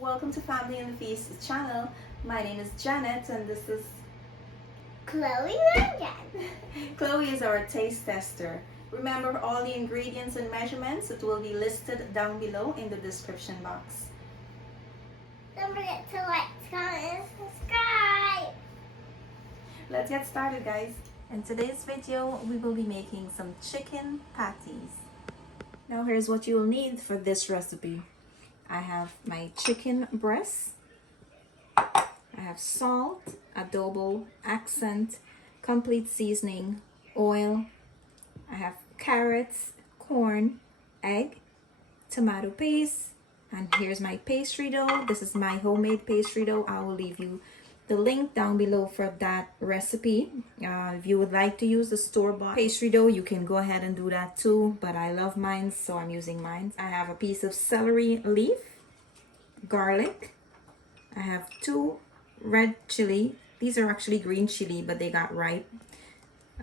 Welcome to Family and Feast channel. My name is Janet and this is Chloe again. Chloe is our taste tester. Remember all the ingredients and measurements, it will be listed down below in the description box. Don't forget to like, comment, and subscribe. Let's get started, guys. In today's video, we will be making some chicken patties. Now here's what you'll need for this recipe. I have my chicken breast, I have salt, adobo, accent, complete seasoning, oil, I have carrots, corn, egg, tomato paste, and here's my pastry dough. This is my homemade pastry dough. I will leave you the link down below for that recipe. If you would like to use the store-bought pastry dough, you can go ahead and do that too, but I love mine, so I'm using mine. I have a piece of celery leaf, garlic, I have 2 red chili. These are actually green chili, but they got ripe.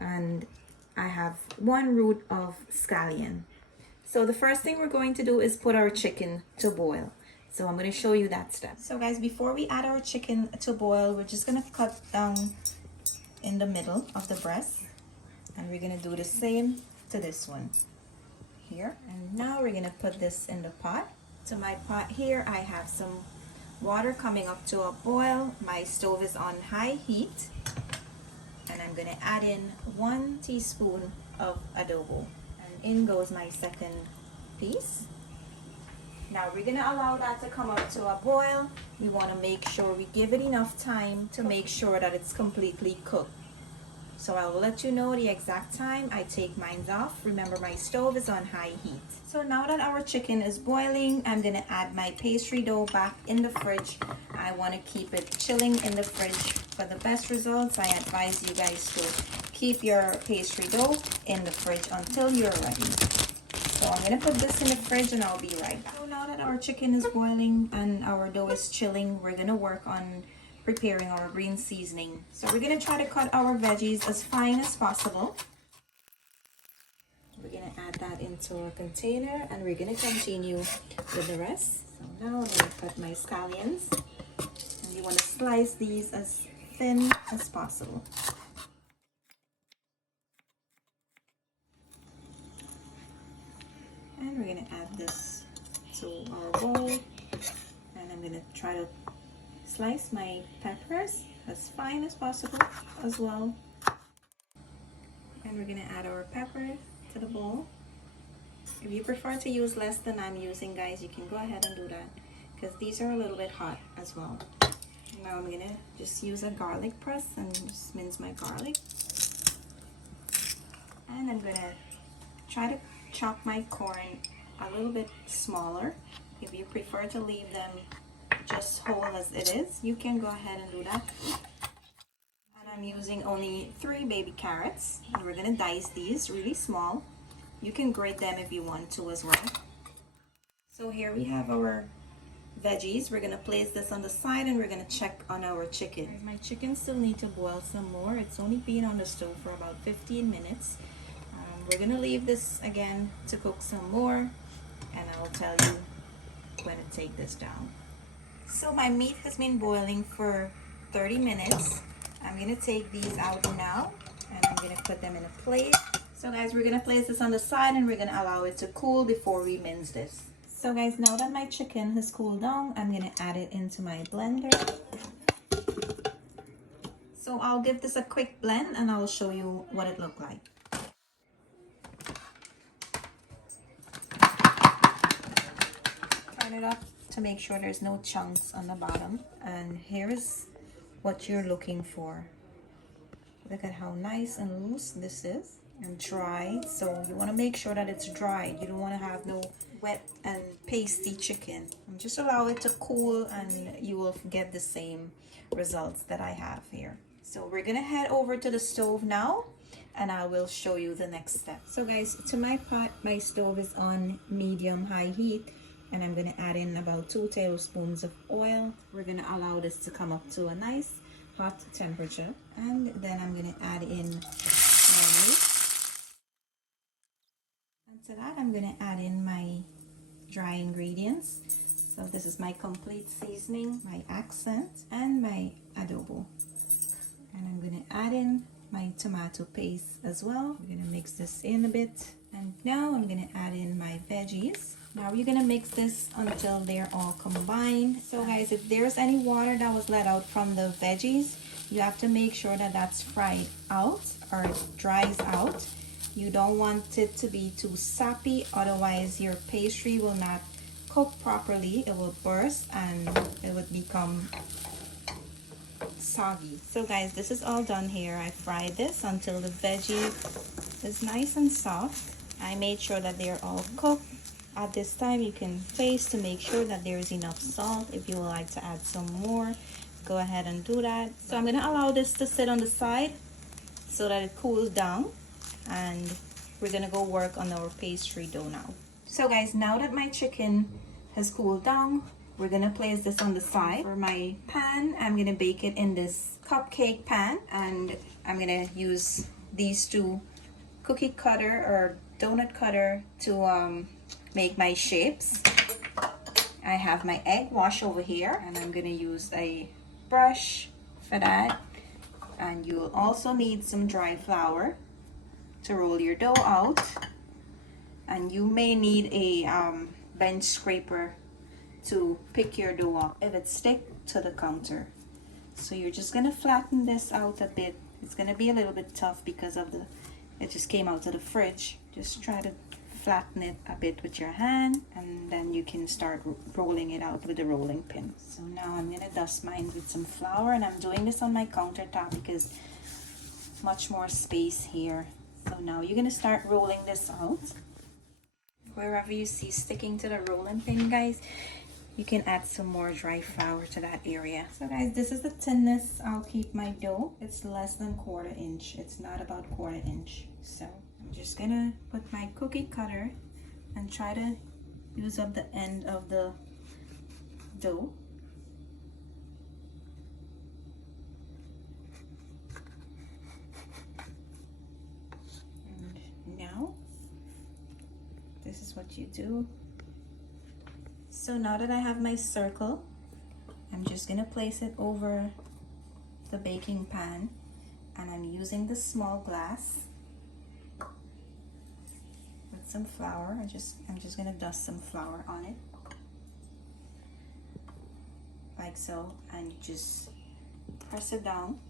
And I have 1 root of scallion. So the first thing we're going to do is put our chicken to boil. So I'm going to show you that step. So guys, before we add our chicken to boil, we're just going to cut down in the middle of the breast. And we're going to do the same to this one here. And now we're going to put this in the pot. To my pot here, I have some water coming up to a boil. My stove is on high heat. And I'm going to add in 1 teaspoon of adobo. And in goes my second piece. Now we're going to allow that to come up to a boil. We want to make sure we give it enough time to make sure that it's completely cooked. So I will let you know the exact time I take mine off. Remember, my stove is on high heat. So now that our chicken is boiling, I'm going to add my pastry dough back in the fridge. I want to keep it chilling in the fridge. For the best results, I advise you guys to keep your pastry dough in the fridge until you're ready. So I'm going to put this in the fridge and I'll be right back. So now that our chicken is boiling and our dough is chilling, we're going to work on preparing our green seasoning. So we're going to try to cut our veggies as fine as possible. We're going to add that into a container and we're going to continue with the rest. So now I'm going to cut my scallions. And you want to slice these as thin as possible. And we're going to add this to our bowl. And I'm going to try to slice my peppers as fine as possible as well. And we're going to add our pepper to the bowl. If you prefer to use less than I'm using, guys, you can go ahead and do that because these are a little bit hot as well. Now I'm going to just use a garlic press and just mince my garlic. And I'm going to try to chop my corn a little bit smaller. If you prefer to leave them just whole as it is, you can go ahead and do that. And I'm using only 3 baby carrots, and we're going to dice these really small. You can grate them if you want to as well. So here we have our veggies. We're going to place this on the side and we're going to check on our chicken. My chicken still needs to boil some more. It's only been on the stove for about 15 minutes. We're going to leave this again to cook some more, and I'll tell you when to take this down. So my meat has been boiling for 30 minutes. I'm going to take these out now and I'm going to put them in a plate. So guys, we're going to place this on the side and we're going to allow it to cool before we mince this. So guys, now that my chicken has cooled down, I'm going to add it into my blender. So I'll give this a quick blend and I'll show you what it looked like. Turn it up to make sure there's no chunks on the bottom, and here's what you're looking for. Look at how nice and loose this is and dry. So you want to make sure that it's dry. You don't want to have no wet and pasty chicken. And just allow it to cool and you will get the same results that I have here. So we're gonna head over to the stove now and I will show you the next step. So guys, to my pot, my stove is on medium high heat. And I'm going to add in about 2 tablespoons of oil. We're going to allow this to come up to a nice hot temperature. And then I'm going to add in my meat. And to that, I'm going to add in my dry ingredients. So this is my complete seasoning, my accent, and my adobo. And I'm gonna add in my tomato paste as well. I'm gonna mix this in a bit. And now I'm gonna add in my veggies. Now we're gonna mix this until they're all combined. So guys, if there's any water that was let out from the veggies, you have to make sure that that's fried out or it dries out. You don't want it to be too sappy, otherwise your pastry will not cook properly. It will burst and it would become soggy. So guys, this is all done here. I fried this until the veggie is nice and soft. I made sure that they're all cooked. At this time, you can taste to make sure that there is enough salt. If you would like to add some more, go ahead and do that. So I'm going to allow this to sit on the side so that it cools down, and we're going to go work on our pastry dough now. So guys, now that my chicken has cooled down, we're going to place this on the side. For my pan, I'm going to bake it in this cupcake pan, and I'm going to use these two cookie cutter or donut cutter to make my shapes. I have my egg wash over here, and I'm gonna use a brush for that. And you'll also need some dry flour to roll your dough out, and you may need a bench scraper to pick your dough up if it sticks to the counter. So you're just gonna flatten this out a bit. It's gonna be a little bit tough because of it just came out of the fridge. Just try to flatten it a bit with your hand, and then you can start rolling it out with the rolling pin. So now I'm gonna dust mine with some flour, and I'm doing this on my countertop because much more space here. So now you're gonna start rolling this out. Wherever you see sticking to the rolling pin, guys, you can add some more dry flour to that area. So guys, this is the thinness I'll keep my dough. It's less than 1/4 inch. It's not about 1/4 inch. So I'm just gonna put my cookie cutter and try to use up the end of the dough. And now, this is what you do. So now that I have my circle, I'm just gonna place it over the baking pan, and I'm using the small glass with some flour. I'm just gonna dust some flour on it like so, and just press it down.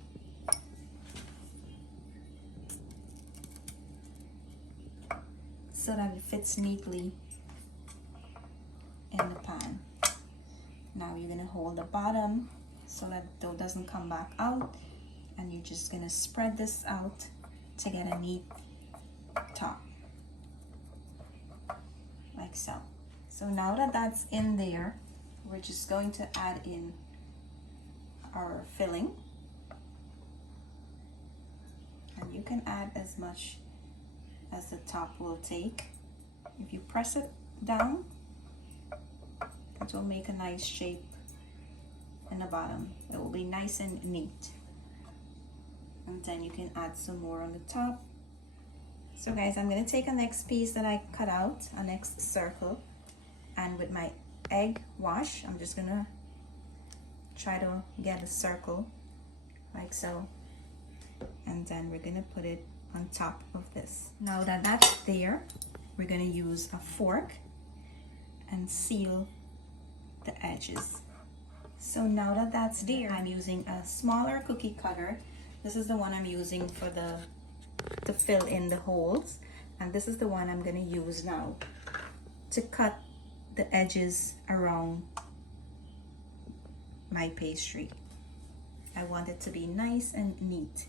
So that it fits neatly in the pan. Now you're gonna hold the bottom so that dough doesn't come back out, and you're just gonna spread this out to get a neat top like so. So now that that's in there, we're just going to add in our filling, and you can add as much as the top will take. If you press it down, it will make a nice shape in the bottom. It will be nice and neat. And then you can add some more on the top. So guys, I'm gonna take a next piece that I cut out, a next circle, and with my egg wash, I'm just gonna try to get a circle like so. And then we're gonna put it on top of this. Now that that's there, we're gonna use a fork and seal the edges. So now that that's there, I'm using a smaller cookie cutter. This is the one I'm using for to fill in the holes, and this is the one I'm gonna use now to cut the edges around my pastry. I want it to be nice and neat.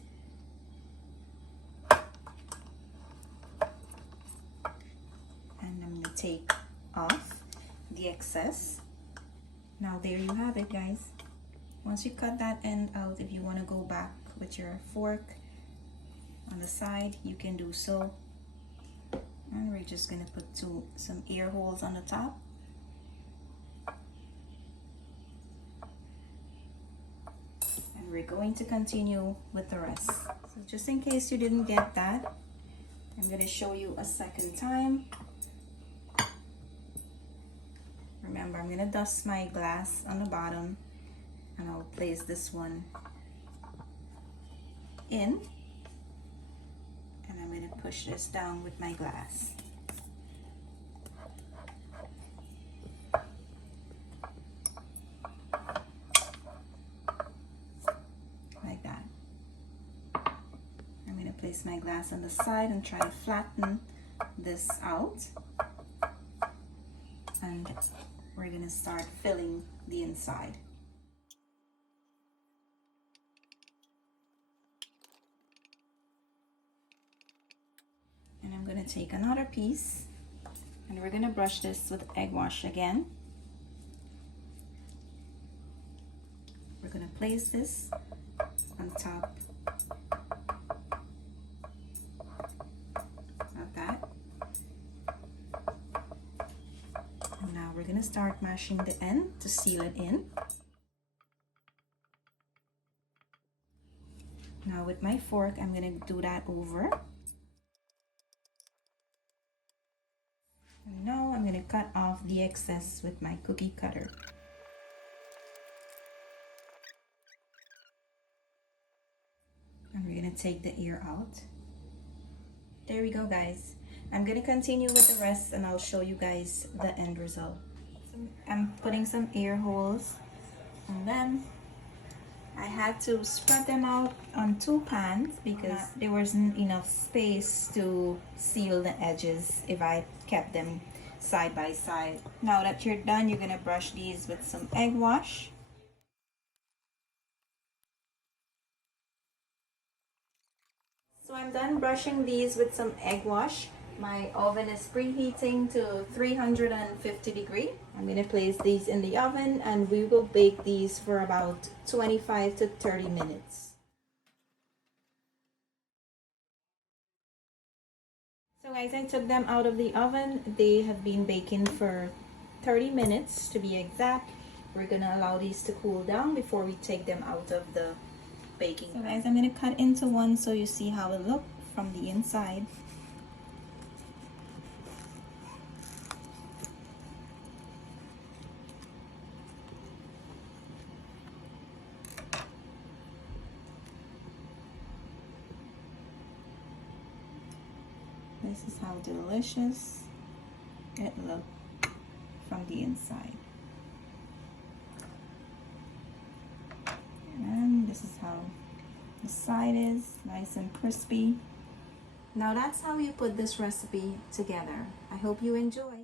And I'm gonna take off the excess. Now there you have it, guys. Once you cut that end out, if you want to go back with your fork on the side, you can do so. And we're just gonna put some ear holes on the top. And we're going to continue with the rest. So just in case you didn't get that, I'm gonna show you a second time. Remember, Remember, I'm gonna dust my glass on the bottom and I'll place this one in, and I'm gonna push this down with my glass. Like that. I'm gonna place my glass on the side and try to flatten this out. And we're gonna start filling the inside. And I'm gonna take another piece and we're gonna brush this with egg wash again. We're gonna place this on top of that. And now we're gonna start mashing the end to seal it in. Now with my fork, I'm gonna do that over. And now I'm gonna cut off the excess with my cookie cutter. And we're gonna take the ear out. There we go, guys. I'm gonna continue with the rest and I'll show you guys the end result. I'm putting some ear holes, and then I had to spread them out on 2 pans because there wasn't enough space to seal the edges if I kept them side by side. Now that you're done, you're gonna brush these with some egg wash. So I'm done brushing these with some egg wash. My oven is preheating to 350 degrees. I'm going to place these in the oven and we will bake these for about 25 to 30 minutes. So guys, I took them out of the oven. They have been baking for 30 minutes to be exact. We're going to allow these to cool down before we take them out of the baking. So guys, I'm going to cut into one so you see how it looks from the inside. This is how delicious it looks from the inside. And this is how the side is, nice and crispy. Now that's how you put this recipe together. I hope you enjoy.